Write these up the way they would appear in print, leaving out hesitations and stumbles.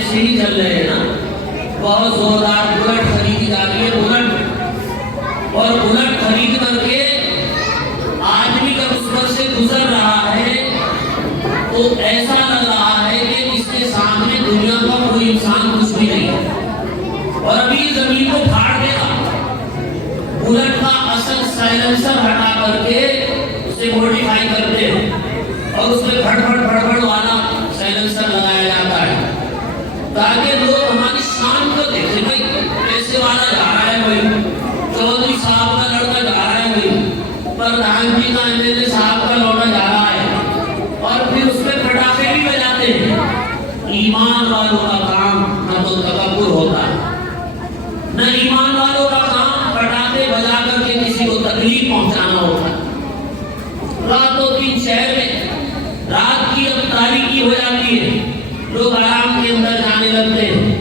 ایسے ہی چل رہے ہیں نا. بہت زوردار بلٹ خریدی جا رہی ہے, بلٹ, اور بلٹ خرید کر کے آدمی جب اس پر سے گزر رہا ہے تو ایسا لگ رہا ہے کہ اس کے سامنے دنیا کا کوئی انسان کچھ بھی نہیں ہے, اور ابھی زمین کو پھاڑ دے گا. بلٹ کا اصل سائلنسر ہٹا کر کے اسے موڈیفائی کرتے ہیں اور اس میں پھڑ پھڑ والا سائلنسر لگایا جاتا ہے تاکہ لوگ ہماری شان کو دیکھیں. بھائی پیسے والا جا رہا ہے, بھائی چودھری صاحب کا لڑکا جا رہا ہے, بھائی پردھان جی کا ایم صاحب کا لوٹا جا رہا ہے, اور پھر اس پہ پٹاخے بھی بجاتے ہیں. ایمان والوں کا کام نہ تو تکبر ہوتا ہے, نہ ایمان والوں کا کام پٹاخے بجا کر کے کسی کو تکلیف پہنچانا ہوتا ہے. راتوں دن شہر میں رات کی اب تاریکی ہو جاتی ہے, لوگ آرام کے اندر جانے لگتے ہیں.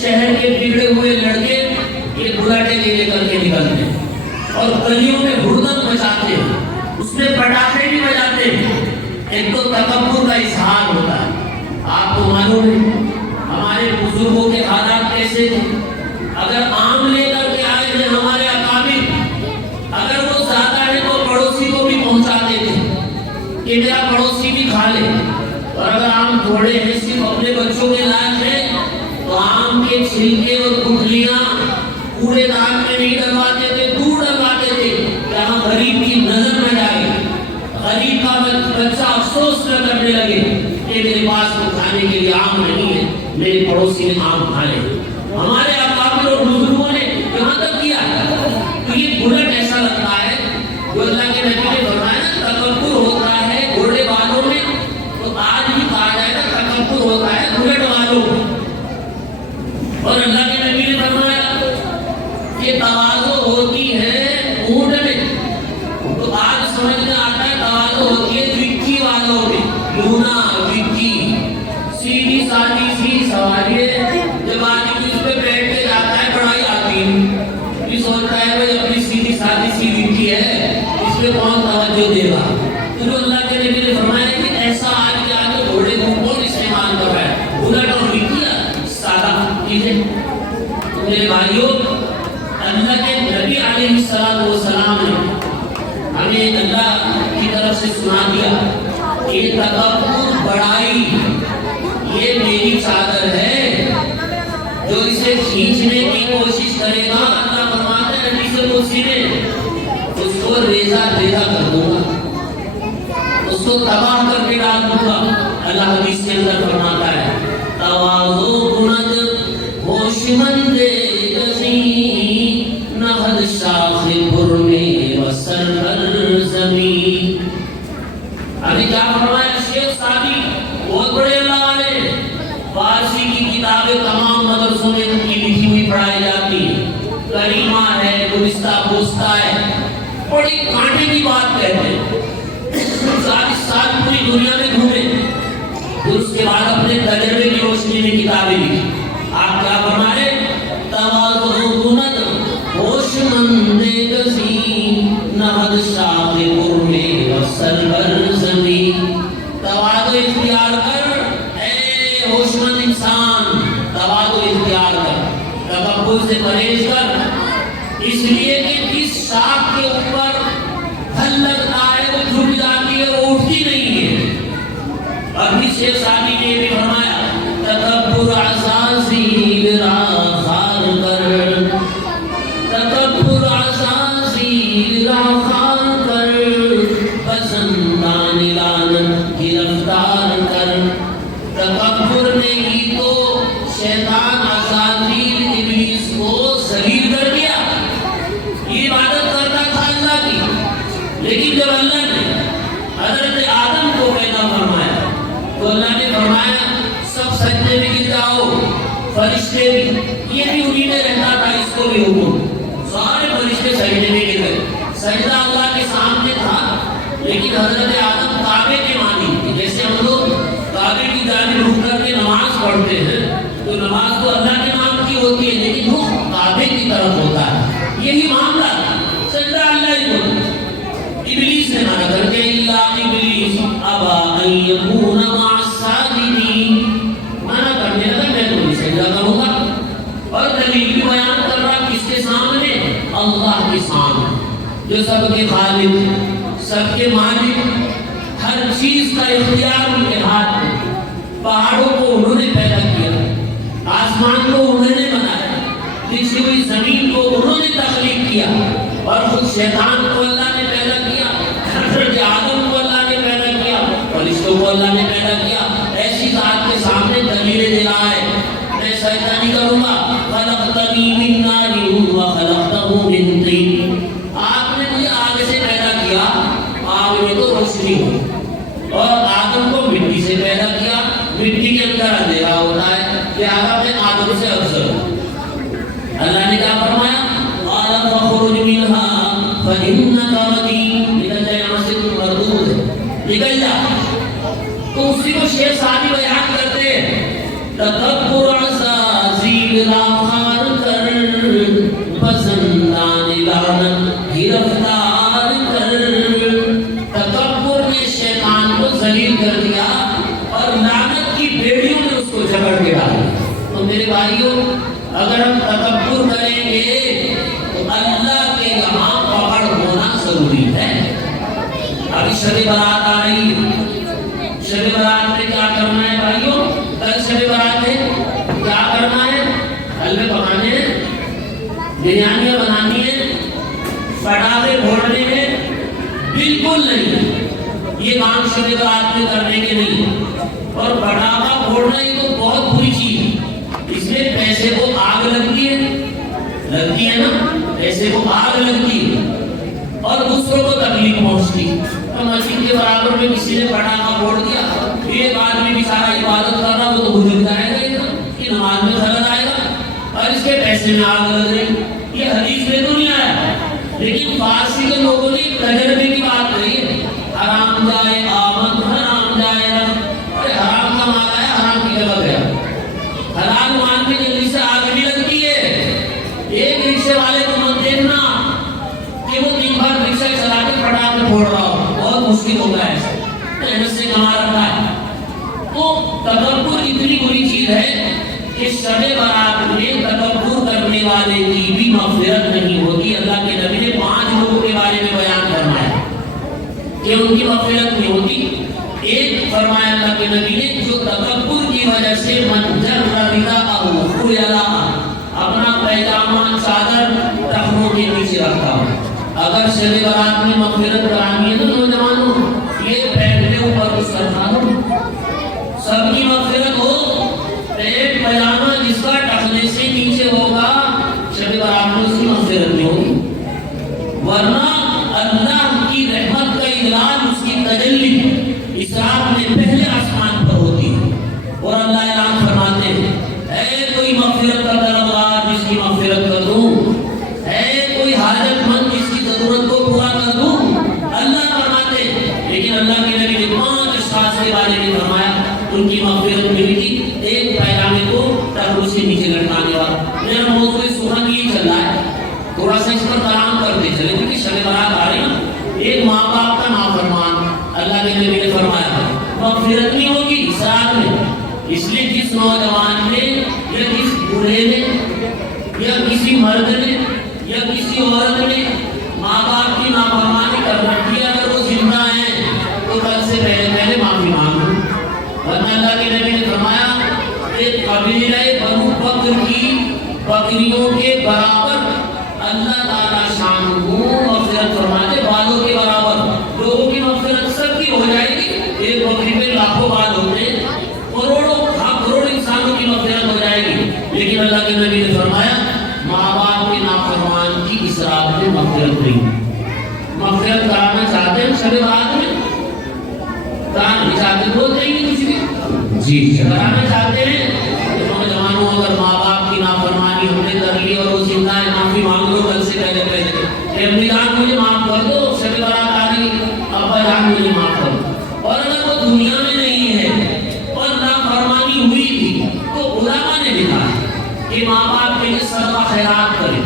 شہر کے بگڑے ہوئے لڑکے یہ بلاٹے لے کر کے نکلتے ہیں اور گلیوں میں ہڑدنگ مچاتے ہیں, اس میں پٹاخے بھی بجاتے ہیں. ایک تو تکبر کا اظہار ہوتا ہے. آپ کو معلوم ہے ہمارے بزرگوں کے حالات کیسے تھے. اگر آم لے کر کے آئے تھے ہمارے اکابر, اگر وہ زیادہ ہے تو پڑوسی کو بھی پہنچاتے تھے کہ میرا پڑوسی بھی کھا لے, اور اگر آم تھوڑے ہیں صرف اپنے بچوں کے لائق ہیں تو آم کے چھلکے اور گٹھلیاں کوڑے دان میں نہیں ڈلواتے تھے, دور ڈلواتے تھے جہاں غریب کی نظر نہ جائے, غریب کا بچہ افسوس نہ کرنے لگے کہ میرے پاس تو کھانے کے لیے آم نہیں ہے, میرے پڑوسی نے آم کھا لے. ہمارے اکابر اور بزرگوں نے یہاں تک کیا. تو یہ بلٹ ایسا لگتا ہے جو اللہ کے نبی نے فرمایا نا تکبر ہوتا ہے گھوڑے والوں میں, تو آج بھی کہا جائے نا تکبر ہوتا ہے بلٹ والوں میں. اور اللہ کے نبی نے فرمایا کہ تواضع ہوتی ہے اونٹ میں, تو آج سمجھ میں آتا ہے تواضع ہوتی ہے وکی والوں میں. لونا وکی سیدھی سادی سی سواری ہے, جب آدمی اس پہ بیٹھ کے جاتا ہے بڑائی آتی ہے, یہ سوچتا ہے بھائی اپنی سیدھی سادی سی وکی ہے, اس پہ کون توجہ دے گا. تو اللہ کے نبی نے فرمایا کہ ایسا آج کے آگے گھوڑے کو کون استعمال کر رہا ہے, بلٹ اور وکی سادہ چیزیں. تو میرے بھائیوں اللہ کے نبی علیہ السلام نے ہمیں اللہ کی طرف سے سنا دیا کہ تکبر بڑائی یہ میری چادر ہے, جو اسے کھینچنے کی کوشش کرے گا اللہ فرماتا ہے حدیث قدسی میں اس کو ریزہ ریزہ کر دوں گا, اس کو تباہ کر کے ڈال دوں گا. اللہ حدیث کے اندر فرماتا ہے تواضع کند ہوشمند نہد شاخ پر میں و سر بر زمین. ابھی کیا فرمایا شیخ سعدی بہت بڑے اللہ والے, فارسی کی کتابیں تمام مدرسوں میں ان کی لکھی ہوئی پڑھائی جاتی ہیں. کریمہ ہے, گلستہ پوستہ ہے, بڑی کانٹے کی بات کہتے ہیں. 40 سال پوری دنیا میں گھومے, پھر اس کے بعد اپنے تجربے کی روشنی میں کتابیں لکھی. آپ کیا فرمائے تواضع کند ہوشمند گزین نہد شاخ پر میں و سر بر زمین. تواضع اختیار کر اے ہوشمند انسان, تواضع اختیار کر, تکبر سے پرہیز کر, اس لیے کہ جس شاخ کے اوپر پھل لگتا ہے وہ جھک جاتی ہے, وہ اٹھتی نہیں ہے. ابھی شیخ سعدی نے بھی فرمایا تکبر عزازیل را خار کر, تکبر عزازیل را خار کر, پسندان لعنت گرفتار کر. تکبر نے ہی تو شیطان عزازیل ابلیس کو ذلیل کر دیا. یہ عبادت کرتا تھا اللہ کی, لیکن جب اللہ نے حضرت آدم کو پیدا فرمایا تو اللہ نے فرمایا سب سجدے میں گر جاؤ, فرشتے بھی, یہ بھی انہی میں رہتا تھا, اس کو بھی حکم, سارے فرشتے سجدے میں گر گئے. سجدہ اللہ کے سامنے تھا, لیکن حضرت آدم کعبے کے مانی, جیسے ہم لوگ کعبے کی جانب رخ کر کے نماز پڑھتے ہیں تو نماز تو اللہ کے نام کی ہوتی ہے, لیکن رخ کعبے کی طرف ہوتا ہے. یہی معاملہ تھا, سجدہ اللہ ہی ہوتا. ابلیس نے منع کر کے اللہ ابلیس ابا ان یکون مع الساجدین, منع کرنے لگا میں تو جو سب کے خالق، سب کے مالک، ہر چیز کا اختیار ان کے ہاتھ میں. پہاڑوں کو انہوں نے پیدا کیا، آسمان کو انہوں نے بنایا، بچھی ہوئی زمین کو انہوں نے تخلیق کیا، اور خود شیطان کو اللہ نے پیدا کیا، حضرت آدم کو اللہ نے پیدا کیا، فرشتوں کو اللہ نے پیدا کیا. ایسی ذات کے سامنے دلیلیں دے رہا ہے میں سجدہ نہیں کروں گا. خلقتنی من نار وخلقتہ من طین. آپ نے مجھے آگ سے پیدا کیا، آگ میں تو روشنی ہو، اور آدم کو مٹی سے پیدا کیا، مٹی کے اندر اندھیرا ہوتا ہے، لہذا میں آدم سے افضل ہوں. اللہ نے کیا فرمایا؟ قال فاخرج منها فإنك رجيم. نکل جائے یہاں سے، تم مردود ہے، نکل جا. تو اسی کو شیخ سعدی بیان کرتے ہیں، تکبر عزازیل راخار کر، پسندان لعنت گرفتار کر. تکبر نے شیطان کو ذلیل کر دیا اور لعنت کی بیڑیوں میں اس کو جکڑ کے ڈالا. تو میرے بھائیوں، اگر ہم تکبر کریں گے تو اللہ کے یہاں پکڑ ہونا ضروری ہے. ابھی شب برات آ رہی ہے، شب برات میں کیا کرنا ہے بھائیوں؟ کل شب برات ہے، کیا کرنا ہے؟ حلوے پکانے ہیں، بریانیاں بنانی ہیں، پٹاخے پھوڑنے ہیں؟ بالکل نہیں، یہ کام شب برات میں کرنے کے نہیں. اور پٹاخہ پھوڑنا یہ تو بہت بری چیز ہے، اس میں پیسے کو آگ لگتی ہے نا، پیسے کو آگ لگتی ہے اور دوسروں کو تکلیف پہنچتی. تو مسجد کے برابر میں کسی نے پٹاخہ پھوڑ دیا، ایک آدمی بھی سارا عبادت کر رہا، وہ تو گزر جائے گا، کہ نماز میں خلل آئے گا، اور اس کے پیسے میں آگ لگ رہی. یہ حدیث میں تو نہیں آیا، لیکن فارسی کے لوگوں نے تجربے کی بات کہی ہے. حرام جائے آمد، حرام جائے رفت. ارے حرام کا مال آیا، حرام کی جگہ گیا. حلال مال میں جلدی سے آگ نہیں لگتی ہے. ایک رکشے والے کو مت دیکھنا کہ وہ دن بھر رکشہ چلا کے پٹاخے پھوڑ رہا ہو، بہت مشکل ہوگا ایسا، محنت سے کما رکھا ہے. تو تکبر اتنی بری چیز ہے کہ شب برات میں تکبر کرنے والے کی بھی مغفرت نہیں ہوتی. اللہ کے نبی نے 5 لوگوں کے بارے میں بیان فرمایا کہ ان کی مغفرت نہیں ہوتی. ایک فرمایا اللہ کے نبی نے، جو تکبر کی وجہ سے منجر رداءہ خیلا، اپنا پیجامہ چادر ٹخنوں کے نیچے رکھتا ہوں. اگر شب برات میں مغفرت کرانی ہے تو نوجوانوں، یہ بیٹھنے اوپر اس کرنا دو، سب کی مغفرت ہو. پیٹ پیجامہ جس کا ٹخنے سے نیچے ہوگا، شب برات میں اس کی مغفرت نہیں ہوگی. ورنہ اللہ کی رحمت کا اعلان، اس کی تجلی اس رات میں پہلے آسمان پر ہوتی ہے، اور اللہ اعلان فرماتے ہیں، اے کوئی مغفرت کا طلبگار جس کی مغفرت کر دوں، اے کوئی حاجت مند جس کی ضرورت کو پورا کر دوں. اللہ فرماتے ہیں. لیکن اللہ کے نبی نے 5 اشخاص کے بارے میں فرمایا ان کی مغفرت ملی تھی. ایک پیغامے کو ٹخنوں سے نیچے لٹکانے والا. میرا موضوع سبحان یہی چل رہا ہے، تھوڑا سا اس پر کلام کرتے چلے کیونکہ شب برات آ رہی نا. ایک ماں باپ کا نافرمان، اللہ کے نبی نے فرمایا مغفرت نہیں ہوگی اس رات میں. اس لیے جس نوجوان نے یا جس بوڑھے نے یا کسی مرد نے یا کسی عورت نے ماں باپ کی نافرمانی کر رکھی ہے، اگر وہ زندہ ہیں تو کل سے پہلے معافی مانگو. ورنہ اللہ کے نبی نے فرمایا کہ قبیلہ بنو بکر کی بکریوں کے برابر اللہ تعالیٰ شان کو مغفرت فرماتے، بالوں کے برابر. لوگوں کی مغفرت سب کی ہو جائے گی، ایک بکری میں لاکھوں بال ہوتے ہیں، کروڑ انسانوں کی مغفرت ہو جائے گی. لیکن اللہ کے نبی نے فرمایا ماں باپ کے نافرمان کی اس رات میں مغفرت نہیں. مغفرت کرانا چاہتے ہیں شب برات میں؟ کرانا نہیں چاہتے، بولتے ہی نہیں کچھ بھی. جی کرانا چاہتے ہیں. نوجوانوں، اگر ماں باپ کی نافرمانی ہم نے کر لی اور وہ زندہ ہے، معافی مانگ لو کل سے پہلے. امی جان مجھے معاف کر دو، شب برات آ رہی، ابا جان مجھے معاف کر دو. اور اگر وہ دنیا میں نہیں ہے اور نافرمانی ہوئی تھی تو علماء نے لکھا کہ ماں باپ کے لیے صدقہ خیرات کریں،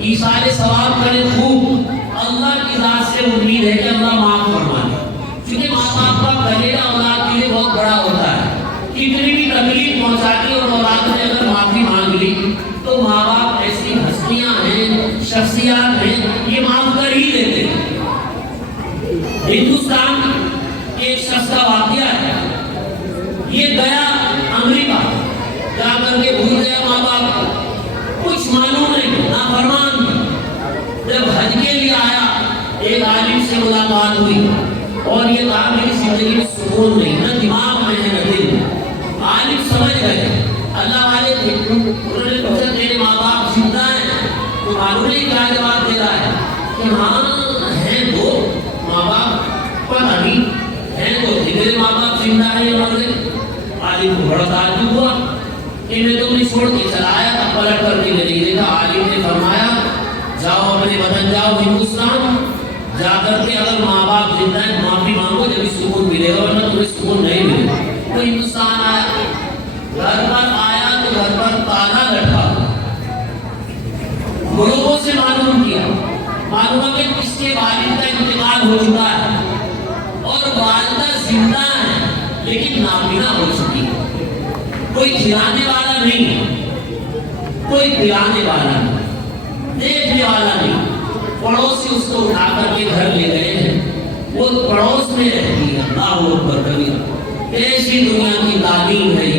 ایثار ثواب کریں خوب. اللہ کی ذات سے امید ہے کہ اللہ معاف فرمائے، کیونکہ ماں باپ کا کلیجہ اولاد کے لیے بہت بڑا ہوتا ہے. کتنی بھی تکلیف پہنچاتی اور اولاد نے اگر معافی مانگ لی تو ماں باپ ایسی ہستیاں ہیں، شخصیات ہیں، یہ معاف کر ہی لیتے. سے ملاقات ہوئی اور یہ کہا میری زندگی میں سکون نہیں، نہ دماغ میں ہے نہ دل۔ عالم سمجھ گئے، اللہ والے تھے، انہوں نے پوچھا تیرے ماں باپ زندہ ہیں؟ تو معلوم نہیں کیا جواب دے رہا ہے کہ ہاں ہیں دو ماں باپ، پتہ نہیں ہیں تو تھے، میرے ماں باپ زندہ ہیں یا مر گئے؟ عالم کو بڑا تعجب ہوا کہ میں تو نہیں چھوڑ کے چلا آیا تھا، پلٹ کر کے میں نہیں دیکھا۔ عالم نے فرمایا جاؤ اپنے وطن جاؤ ہندوستان، جا کر کے اگر ماں باپ زندہ ہیں معافی مانگو، جب سکون ملے گا، ورنہ تمہیں سکون نہیں ملے گا۔ تو ہندوستان آیا، گھر پر آیا تو گھر پر تالا لٹکا، لوگوں سے معلوم کیا، معلوم کہ اس کے والد کا انتقال ہو چکا ہے اور والدہ زندہ ہے لیکن نابینا ہو چکی ہے، کوئی کھلانے والا نہیں، کوئی پلانے والا نہیں، دیکھنے والا نہیں۔ پڑوسی اس کو اٹھا کر کے گھر لے گئے ہیں، وہ پڑوس میں رہتی ہے۔ اللہ اکبر کبیرہ، ایسی دنیا کی تعلیم ہے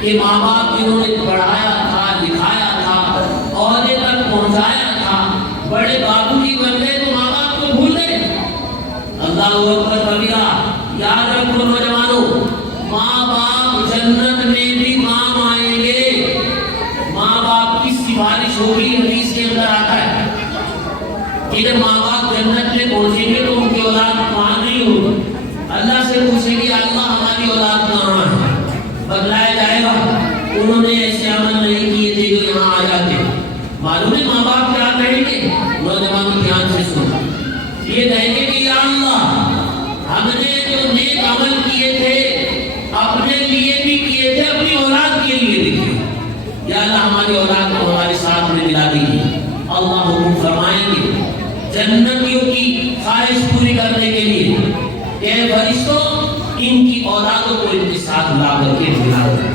کہ ماں باپ جنہوں نے پڑھایا تھا، لکھایا تھا، عہدے تک پہنچایا تھا، بڑے بابو جی بن گئے تو ماں باپ کو بھول گئے۔ اللہ اکبر کبیرہ، یاد رکھو نوجوانوں، ماں باپ جنت میں بھی کام آئیں گے۔ ماں باپ کی سفارش ہوگی، حدیث کے اندر آتا ہے کہ جب ماں باپ جنت میں پہنچیں گے تو ان کی اولاد وہاں نہیں ہوگی، اللہ سے پوچھیں گے اللہ ہماری اولاد کہاں ہے؟ بتلایا جائے گا انہوں نے ایسے عمل نہیں کیے تھے جو یہاں آ جاتے۔ معلوم ہے ماں باپ کیا کہیں گے؟ نوجوانوں دھیان سے سنو، یہ کہیں گے کہ یا اللہ ہم نے جو نیک عمل کیے تھے اپنے لیے بھی کیے تھے، اپنی اولاد کے لیے بھی کیے، یا اللہ ہماری اولاد کو ہمارے ساتھ میں ملا دیجیے۔ اللہ حکم فرمائیں گے جنتیوں کی خواہش پوری کرنے کے لیے کہ فرشتوں ان کی اولادوں کو ان کے ساتھ لا کر کے ملا دو۔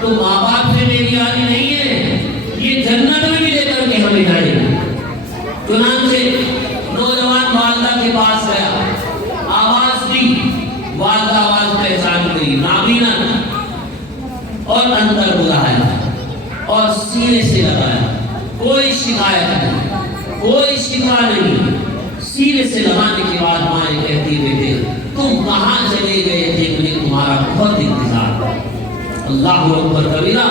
تو ماں باپ سے میری یاری نہیں ہے، یہ جنت میں بھی لے کر کے ہمیں جائیں گے۔ چنانچہ نوجوان والدہ کے پاس گیا، آواز دی، والدہ آواز پہچان گئی، نابینا، اور اندر بلایا اور سینے سے لگایا، کوئی شکایت نہیں، کوئی شکوا نہیں۔ سینے سے لگانے کے بعد ماں کہتی بیٹے تم کہاں چلے گئے تھے، مجھے تمہارا بہت انتظار تھا۔ اللہ اکبر کبیرہ،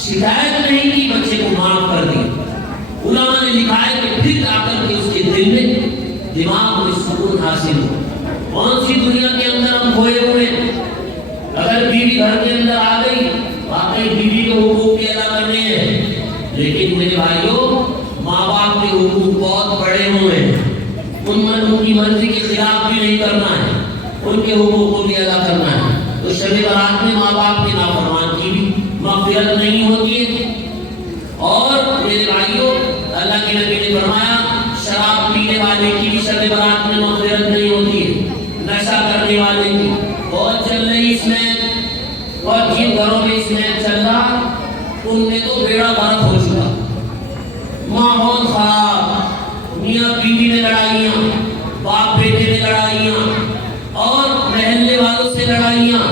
شکایت نہیں کی، بچے کو معاف کر دی۔ علماء نے لکھا ہے کہ پھر آ کر کے اس کے دل میں دماغ میں سکون حاصل ہو۔ کون سی دنیا کے اندر ہم کھوئے ہوئے؟ اگر بیوی گھر کے اندر آ گئی، واقعی بیوی کے حقوق بھی ادا کرنے ہیں، لیکن میرے بھائیوں ماں باپ کے حقوق بہت بڑے ہوئے ہیں، ان کی مرضی کے خلاف بھی نہیں کرنا ہے، ان کے حقوق کو بھی ادا کرنا ہے۔ تو شب برات میں ماں باپ کے نافرمان کی بھی مغفرت نہیں ہوتی ہے۔ اور میرے بھائیوں اللہ کے نبی نے فرمایا شراب پینے والے کی بھی شب برات میں مغفرت نہیں ہوتی ہے، نشہ کرنے والے کی بہت چل رہی اس میں، اور جن گھروں میں اس میں چل رہا ان میں تو بیڑا غرق ہو چکا، ماحول خراب، میاں بیوی میں لڑائیاں، باپ بیٹے میں لڑائیاں، اور محلے والوں سے لڑائیاں،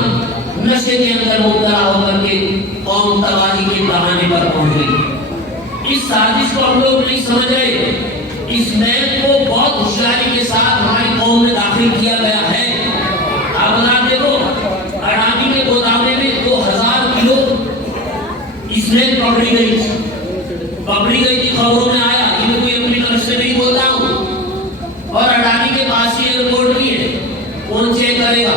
نشے کے اندر مبتلا ہو کر کے قوم تباہی کے بہانے پر پہنچ گئی۔ اس سازش کو ہم لوگ نہیں سمجھ رہے، اس نیب کو بہت ہوشیاری کے ساتھ ہماری قوم میں داخل کیا گیا ہے۔ آپ بتا دیکھو اڑانی کے گودامے میں 2000 کلو اس نیب پکڑی گئی تھی، خبروں میں آیا، یہ میں کوئی اپنی طرف سے نہیں بولتا ہوں، اور اڑانی کے پاس ہی ایئرپورٹ بھی ہے، کون چیک کرے گا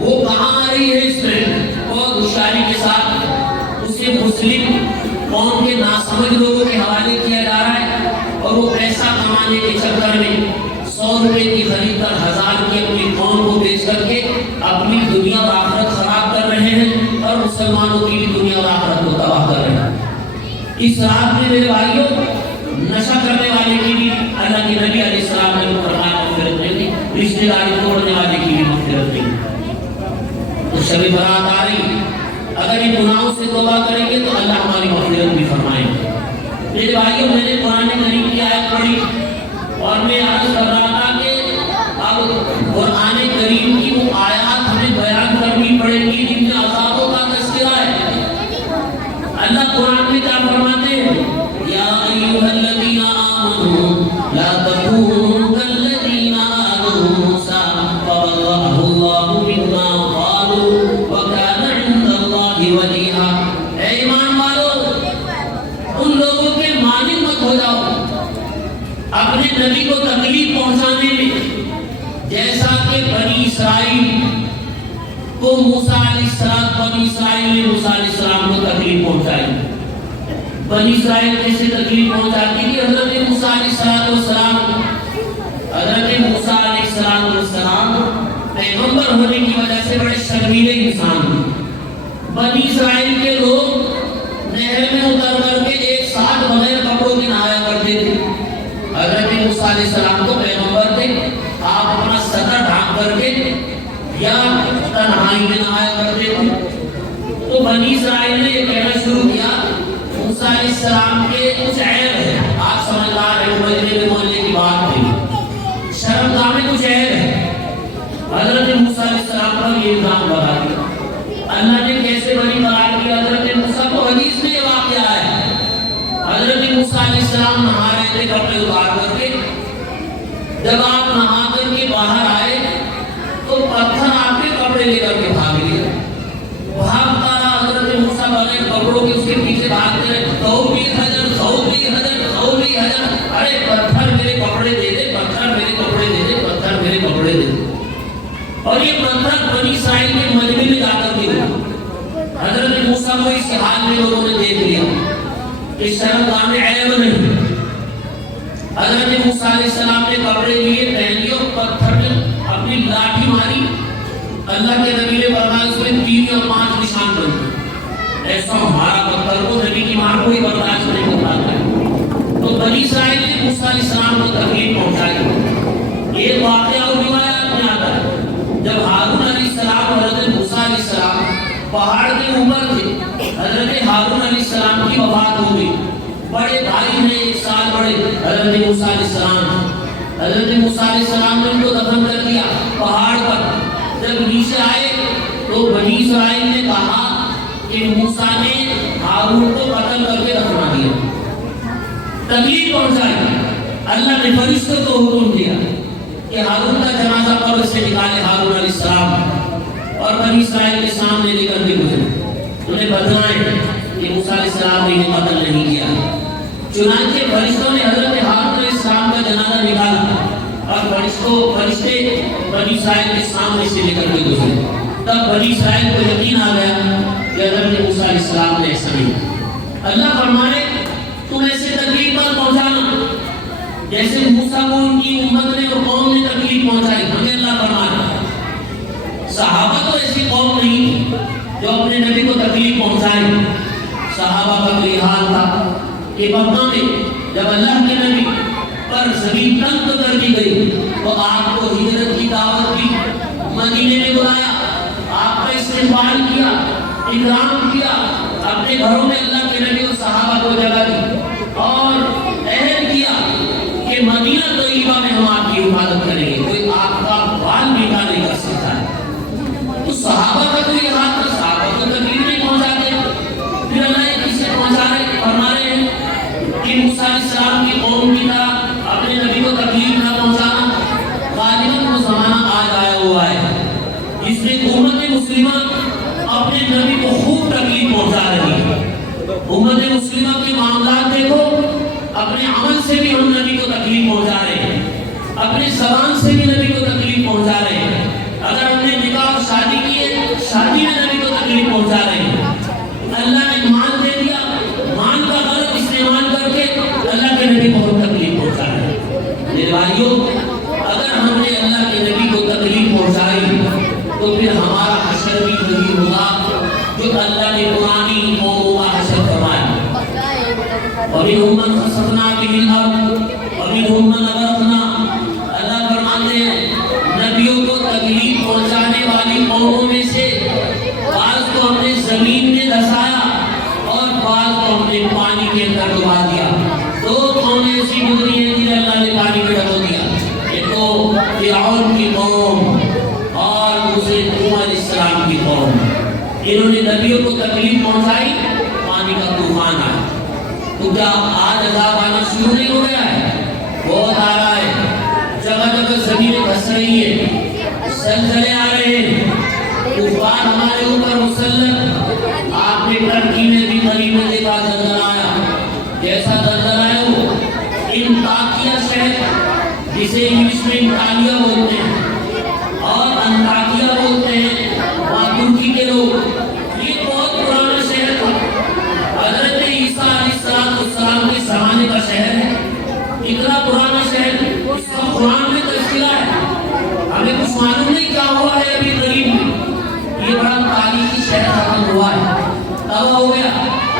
وہ کہاں آ رہی ہے؟ اس میں بہت ہوشیاری کے ساتھ اسے مسلم قوم کے ناسمجھ لوگوں کے حوالے کیا جا رہا ہے، اور وہ پیسہ کمانے کے چکر میں 100 روپے کی خرید کر 1000 کی اپنی قوم کو بیچ کر کے اپنی دنیا و آخرت خراب کر رہے ہیں، اور مسلمانوں کی بھی دنیا و آخرت کو تباہ کر رہے ہیں۔ اس رات میں میرے بھائیوں نشہ کرنے والے کی بھی اللہ کے نبی علیہ السلام نے فرمایا مغفرت نہیں دی، رشتے داری توڑنے والے کی بھی مغفرت نہیں۔ تو شب برات آ رہی، اگر ان گناہوں سے توبہ کریں گے تو اللہ ہماری مغفرت بھی فرمائیں گے۔ میرے بھائیوں میں نے قرآن کریم کی آیت پڑھی اور میں عرض کر رہا تھا کہ اب قرآن کریم کی وہ آیات ہمیں بیان کرنی پڑے گی جن میں عذابوں کا تذکرہ ہے۔ اللہ قرآن میں کیا فرماتے ہیں؟ یا ایھا الذین آمنوا لا تکونوا کالذین اپنے نبی کو تکلیف پہنچانے میں، جیسا کہ بنی اسرائیل کو موسیٰ علیہ السلام، بنی اسرائیل نے موسیٰ علیہ السلام کو تکلیف پہنچائی۔ بنی اسرائیل کیسے تکلیف پہنچاتی تھی؟ حضرت موسیٰ علیہ السلام، حضرت موسیٰ علیہ السلام پیغمبر ہونے کی وجہ سے بڑے شرمیلے انسان تھے۔ بنی اسرائیل کے لوگ نہر میں اتر کر کے ایک ساتھ بغیر کپڑوں کے نہایا کرتے تھے۔ حضرت موسیٰ علیہ السلام تو پیغمبر تھے، آپ اپنا سر ڈھانپ کر کے یا تنہائی میں نہایا کرتے تھے۔ تو بنی اسرائیل نے یہ کہنا شروع کیا موسیٰ علیہ السلام کے کچھ عیب ہے۔ آپ سمجھدار ہیں، مجھے بھی محلے کی بات تھی، شرمگاہ میں کچھ عیب ہے۔ حضرت موسیٰ علیہ السلام پر یہ الزام لگا دیا۔ اللہ نے کیسے بری قرار دیا حضرت موسیٰ کو؟ حدیث میں یہ واقعہ ہے، حضرت موسیٰ علیہ السلام نہا رہے تھے کپڑے اتار کر کے، جب آپ نہا کر کے باہر آئے تو پتھر آپ کے کپڑے لے کر کے بھاگ لیا۔ بھاگتا رہا حضرت موسیٰ بغیر کپڑوں کے اس کے پیچھے بھاگتے رہے، ثوبی حجر ثوبی حجر ثوبی حجر، ارے پتھر میرے کپڑے دے دے، پتھر میرے کپڑے دے دے، پتھر میرے کپڑے دے دے۔ اور یہ پتھر بنی اسرائیل کے مجمع میں جا کر گرا۔ حضرت موسیٰ کو اس حال میں لوگوں نے دیکھ لیا کہ شرمگاہ میں عیب نہیں۔ حضرت موسیٰ علیہ السلام نے کپڑے لیے، پہن لیے اور پتھر میں اپنی لاٹھی ماری۔ اللہ کے نبی نے فرمایا اس میں 3 اور 5 نشان بنے۔ ایسا ہمارا پتھر کو نبی کی ماں کو ہی برداشت نہیں ہو پاتا ہے۔ تو بنی اسرائیل نے موسیٰ علیہ السلام کو تکلیف پہنچائی۔ یہ واقعہ اور روایات میں آتا ہے جب ہارون علیہ السلام اور حضرت موسیٰ علیہ السلام پہاڑ کے اوپر تھے، حضرت ہارون علیہ السلام کی وفات ہو گئی۔ بڑے بھائی نے 1 سال بڑے حضرت موسیٰ علیہ السلام، حضرت موسیٰ علیہ السلام نے ان کو دفن کر دیا پہاڑ پر۔ جب نیچے آئے تو بنی اسرائیل نے کہا کہ موسیٰ نے ہارون کو قتل کر کے دفنا دیا، تکلیف پہنچائی۔ اللہ نے فرشتوں کو حکم دیا کہ ہارون کا جنازہ قبر سے نکالے ہارون علیہ السلام اور بنی اسرائیل کے سامنے لے کر کے گزرے۔ انہیں بتلائیں کہ موسیٰ علیہ السلام نے انہیں قتل نہیں کیا۔ چنانچہ فرشتوں نے حضرت ہارون علیہ السلام کا جنازہ نکالا اور فرشتے بنی اسرائیل کے سامنے سے لے کر کے گزرے۔ تب بنی اسرائیل کو یقین آ گیا کہ حضرت موسیٰ علیہ السلام نے ایسا نہیں۔ اللہ فرمائے تم ایسے تکلیف پر پہنچانا جیسے موسیٰ کو ان کی امت نے اور قوم نے تکلیف پہنچائی، ہمیں اللہ فرمایا۔ صحابہ تو ایسی قوم نہیں جو اپنے نبی کو تکلیف پہنچائے۔ صحابہ کا کوئی حال تھا کہ مکہ میں جب اللہ کے نبی پر زمین تنگ کر دی گئی تو آپ کو ہجرت کی دعوت دی، مدینے میں بلایا، آپ کا استقبال کیا، اکرام کیا، اپنے گھروں میں اللہ کے نبی اور صحابہ کو جگہ دی اور عہد کیا کہ مدینہ طیبہ میں ہم آپ کی حفاظت کریں گے، کوئی آپ کا بال میٹھا نہیں کر سکتا ہے۔ تو صحابہ کا کوئی حال تھا، صحابہ کو تکلیف نہیں پہنچاتے، پھر اللہ یہ کسے پہنچا رہے فرما رہے ہیں کہ موسیٰ علیہ السلام کی قوم کی طرح اپنے نبی کو تکلیف نہ پہنچانا۔ غالباً وہ زمانہ آج آیا ہوا ہے جس میں امت مسلمہ اپنے نبی کو خوب تکلیف پہنچا رہی ہے۔ امت مسلمہ کے معاملات دیکھو، اپنے عمل سے بھی ہم نبی کو تکلیف پہنچا رہے ہیں، اپنے زبان سے بھی نبی کو تکلیف پہنچا رہے ہیں۔ اگر ہم نے نکاح اور شادی کی ہے، شادی میں نبی کو تکلیف پہنچا رہے ہیں۔ اللہ نے مان دے دیا، مان کا غلط استعمال کر کے اللہ کے نبی کو تکلیف پہنچا رہے ہیں۔ میرے بھائیوں، اگر ہم نے اللہ کے نبی کو تکلیف پہنچائی تو پھر ہمارا حشر بھی وہی ہوگا جو اللہ نے پرانی قوموں کا حشر فرمایا۔ وَمِنْهُمْ مَنْ خَسَفْنَا بِهِ الْأَرْضَ وَمِنْهُمْ مَنْ أَغْرَقْنَا۔ اللہ فرماتے ہیں نبیوں کو تکلیف پہنچانے والی قوموں میں سے بعض کو ہم نے زمین میں دھسایا اور بعض کو ہم نے پانی کے اندر ڈبا دیا۔ 2 قومیں ایسی گزری ہیں جنہیں اللہ نے پانی میں ڈبو دیا، ایک تو فرعون کی قوم اور دوسرے نوح علیہ السلام کی قوم۔ انہوں نے نبیوں کو تکلیف پہنچائی، پانی کا طوفان آیا۔ تو کیا آج عذاب آنا شروع نہیں ہو گیا ہے؟ بہت آ رہا ہے، جگہ جگہ زمینیں دھس رہی ہیں، زلزلے آ رہے ہیں، طوفان ہمارے اوپر مسلط۔ آپ نے ٹرکی میں بھی قریب میں دیکھا زلزلہ آیا، جیسا زلزلہ آیا وہ انطاکیہ شہر اسے انگلش میں انٹالیا بولتے ہیں اور انطاکیہ بولتے ہیں وہاں ترکی کے لوگ. یہ بہت پرانا شہر تھا. حضرت عیسیٰ علیہ السلام کے زمانے کا شہر ہے. اتنا پرانا شہر اس کا قرآن میں تذکرہ ہے. ہمیں کچھ معلوم نہیں کیا ہوا ہے ابھی قریب میں. یہ بڑا تاریخی شہر ختم ہوا ہے, تباہ ہو گیا.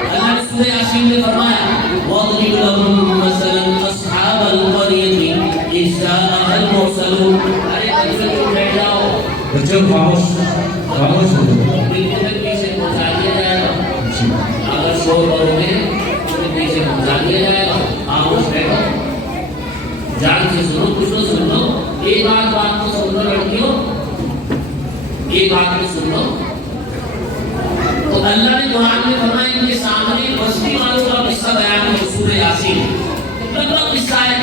اللہ نے سورہ یاسین میں فرمایا وَاضْرِبْ لَهُم مَثَلًا أَصْحَابَ الْقَرْيَةِ إِذْ جَاءَهَا الْمُرْسَلُونَ. ارے حضرت کو بیٹھ جاؤ, بچوں خاموش خاموش ہو جاؤ. بالکل پیچھے پہنچا دیا جائے گا. اگر شور کرو گے تو پیچھے پہنچا دیا جائے گا. خاموش بیٹھو, جان سے سنو, کچھ تو سن لو. ایک بات کو سن لو لڑکیوں, ایک بات کو سن لو. تو اللہ نے قرآن میں فرمایا ان کے سامنے بستی والوں کا قصہ بیان ہے. سورہ یاسین لمبا قصہ ہے.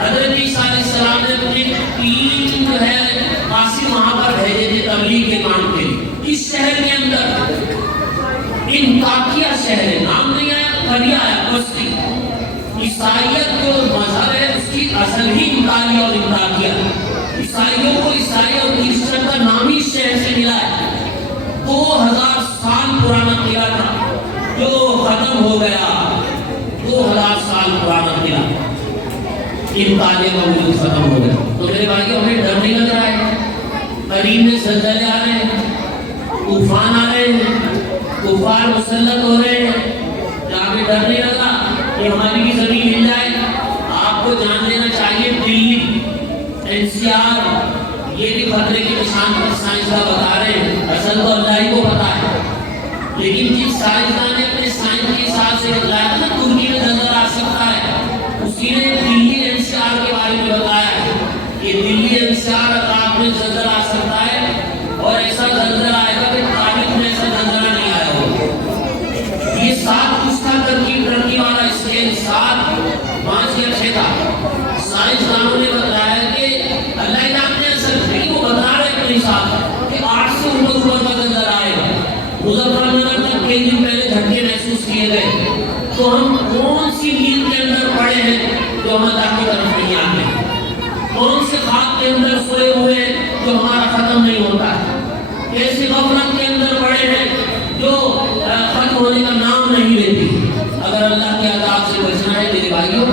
حضرت عیسیٰ علیہ السلام نے اپنے 3 جو ہے قاسم وہاں پر بھیجے تھے تبلیغ کے کام کے لیے. اس شہر کے اندر انطاکیہ شہر ہے, نام نہیں آیا, قریہ آیا, بستی. عیسائیت جو مذہب ہے اس کی اصل ہی انطاکیہ اور انطاکیہ. عیسائیوں کو عیسائی اور کرسچن کا نام ہی شہر سے ملا ہے. 2000 سال پرانا قلعہ تھا جو ختم ہو گیا. 2000 سال پرانا قلعہ انطاکیہ کا وجود ختم ہو گیا. تو میرے بھائیوں ہمیں ڈر نہیں لگ رہا ہے. قریب میں زلزلے آ رہے ہیں, طوفان آ رہے ہیں, کفار مسلط ہو رہے ہیں. جہاں پہ ڈر نہیں لگا کہ ہماری بھی زمین مل جائے. آپ کو جان لینا چاہیے دلی NCR یہ بھی خطرے کے نشان پر سائنسداں بتا رہے ہیں. اصل تو اللہ ہی کو پتا ہے, لیکن جس سائنسداں نے اپنے سائنس کے حساب سے بتایا نا ترکی میں زلزلہ آ سکتا ہے, اسی نے دلی NCR کے بارے میں بتایا ہے کہ دلی NCR رات میں زلزلہ آ سکتا ہے اور ایسا زلزلہ آئے گا کہ تاریخ میں ایسا زلزلہ نہیں آیا ہوگا. یہ 7 کچھ تھا ترکی والا اسکیل 7 5 یا 6 تھا. سائنسدانوں نے بتایا کہ اللہ جانتے ہیں سر, لیکن وہ بتا رہے اپنے حساب کہ 8 سے اوپر کا زلزلہ آئے گا. مظفر نگر تک کئی دن پہلے جھٹکے محسوس کیے گئے. تو ہم کون سی نیند کے اندر پڑے ہیں جو ہم اللہ کی طرف نہیں آتے؟ کون سے خواب کے اندر سوئے ہوئے جو ہمارا ختم نہیں ہوتا ہے؟ ایسی غفلت کے اندر پڑے ہیں جو ختم ہونے کا نام نہیں لیتی. اگر اللہ کے عذاب سے بچنا ہے میرے بھائیوں,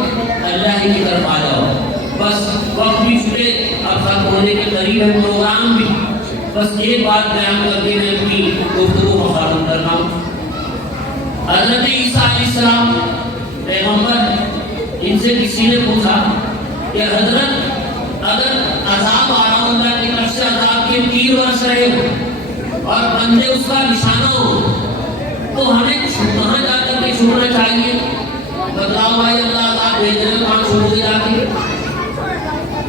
اللہ ہی کی طرف آ جاؤ. بس وقت بھی چھوٹے, اب ختم ہونے کے قریب ہے پروگرام بھی. بس ایک بات بیان کر کے میں اپنی گفتگو کو ختم کرتا ہوں. حضرت عیسیٰ علیہ السلام پیغمبر, ان سے کسی نے پوچھا کہ حضرت اگر عذاب آ رہا ہو, اللہ کی طرف سے عذاب کے 3 برس رہے ہو اور بندے اس کا نشانہ ہو, تو ہمیں کہاں جا کر کے چھوڑنا چاہیے؟ بتلاؤ بھائی, اللہ عذاب بھیج رہے ہیں, کہاں چھوڑ کے جا کے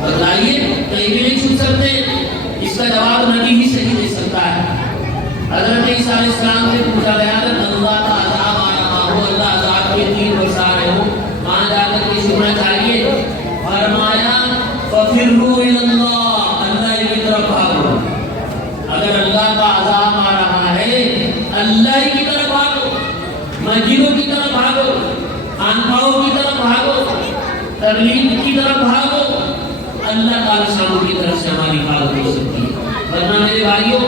بتلائیے. کہیں بھی نہیں چھوٹ سکتے. اس کا جواب نبی ہی صحیح دے سکتا ہے. حضرت عیسیٰ علیہ السلام سے پوچھا گیا کہ اللہ کا عذاب آ رہا ہو, اللہ عذاب کے 3 برس آ رہے ہو, کہاں جا کر کے چھوڑنا چاہیے؟ فرمایا فَفِرُّوا إِلَى اللَّهِ, اللہ کی طرف بھاگو. اگر اللہ کا عذاب آ رہا ہے اللہ کی طرف بھاگو, مسجدوں کی طرف بھاگو, خانقاہوں کی طرف بھاگو, تبلیغ کی طرف بھاگو. اللہ تعالیٰ شاموں کی طرف سے ہماری حفاظت ہو سکتی ہے. ورنہ میرے بھائیوں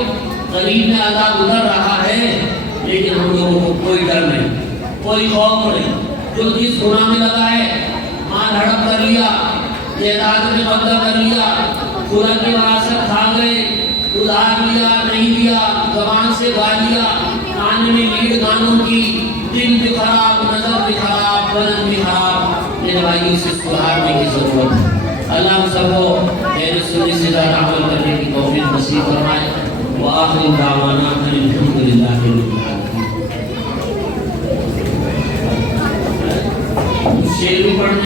قریب میں عذاب اتر رہا ہے, لیکن ہم لوگوں کو کوئی ڈر نہیں, کوئی خوف نہیں. جو جس گناہ میں لگا ہے, مال ہڑپ کر لیا, جائیداد میں قبضہ کر لیا, خدا کی وراثت کھا گئے, ادھار لیا نہیں دیا, زبان سے گا لیا, کان میں لیڈ گانوں کی, دل بھی خراب, نظر بھی خراب, بدن بھی خراب. میرے بھائیوں سے سدھارنے کی ضرورت ہے. اللہ ہم سب کو اہل سنت سے زیادہ عمل کرنے کی توفیق نصیب فرمائے. وآخر دعوانا ان الحمد للہ رب العالمین. شعر بھی پڑھنے